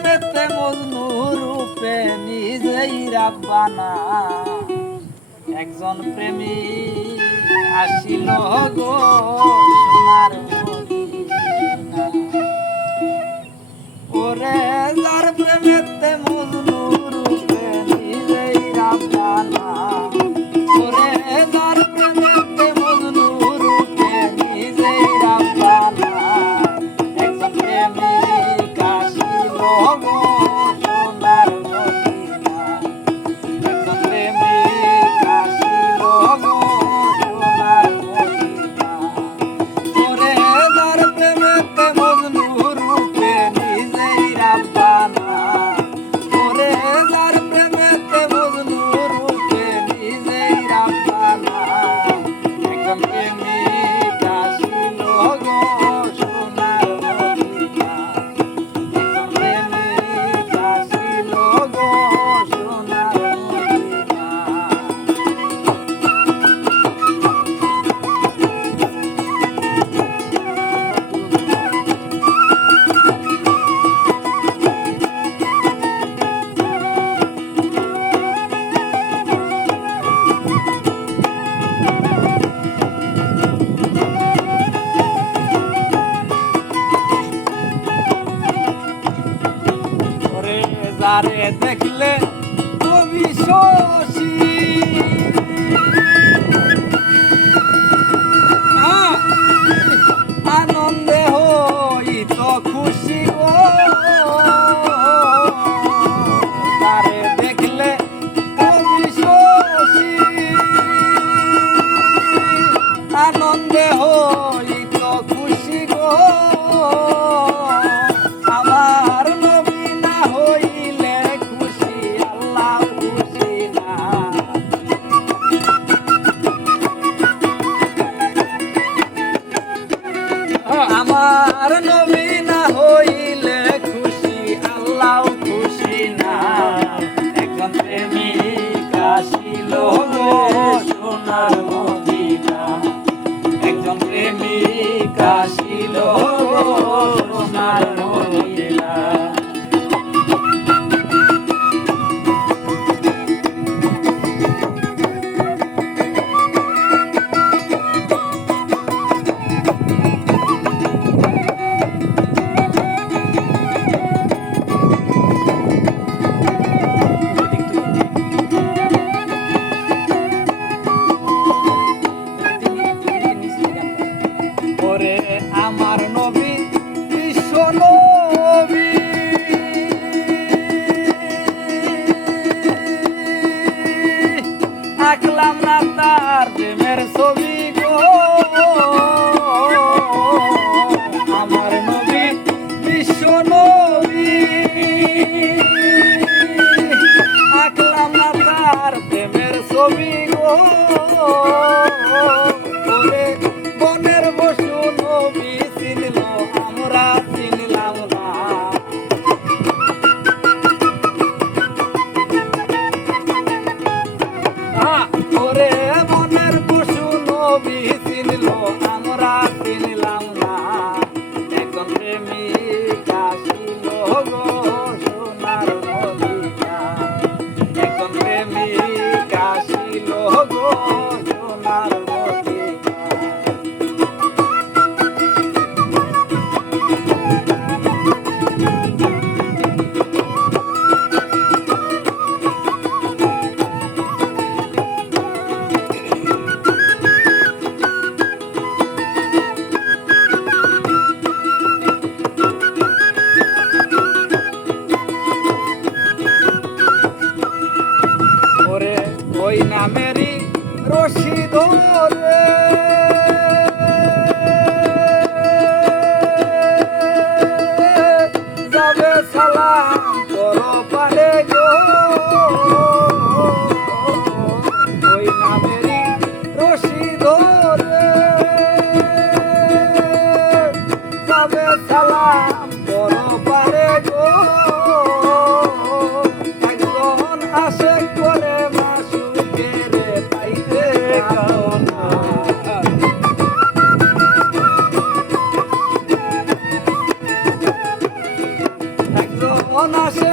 প্রেমেতে মজনু রূপে নিজেই রাব্বানা একজন প্রেমিক আসিল গো সোনার মদিনা ওরে যার প্রেমেতে মজনু রূপে নিজেই রাব্বানা ওরে যার প্রেমেতে মজনু রূপে নিজেই রাব্বানা একজন প্রেমিক আসিল গো সোনার মদিনা একজন প্রেমিক আসিল গো সোনার মদিনা ওরে যার প্রেমেতে মজনু রূপে নিজেই রাব্বানা ওরে যার প্রেমেতে মজনু রূপে নিজেই রাব্বানা একজন প্রেমিক আসিল গো সোনার মদিনা একজন প্রেমিক আসিল গো সোনার মদিনা ওরে যারে দেখলে কবি শশী আনন্দে হইত খুশি গো যারে দেখলে কবি শশী আনন্দে হইত খুশি গো আমার নবী না হইলে খুশি আল্লাহ খুশি না আমার নবী না হইলে খুশি আল্লাহ খুশি না একজন প্রেমিক আসিল গো সোনার মদিনা একজন প্রেমিক আসিল গো সোনার মদিনা ওরে আমার নবী বিশ্ব নবী আঁকলাম না তার প্রেমের ছবি গো আমার নবী বিশ্ব নবী আঁকলাম না তার প্রেমের ছবি গো ওরে বনের বসু নবী চিনল আমরা চিনলাম না ওরে বনের বসু নবী চিনল আমরা চিনলাম না একজন প্রেমিক আসিল গো সোনার মদিনা একজন প্রেমিক আসিল গো সোনার মদিনা ওরে ওই নামেরই রশি ধরে যাবে সালাম করো পারে গো ওই নামেরই রশি ধরে যাবে সালাম করো পারে গো একজন আসে করে মাসুকে রে পাইতে কারণা একজন অনাসে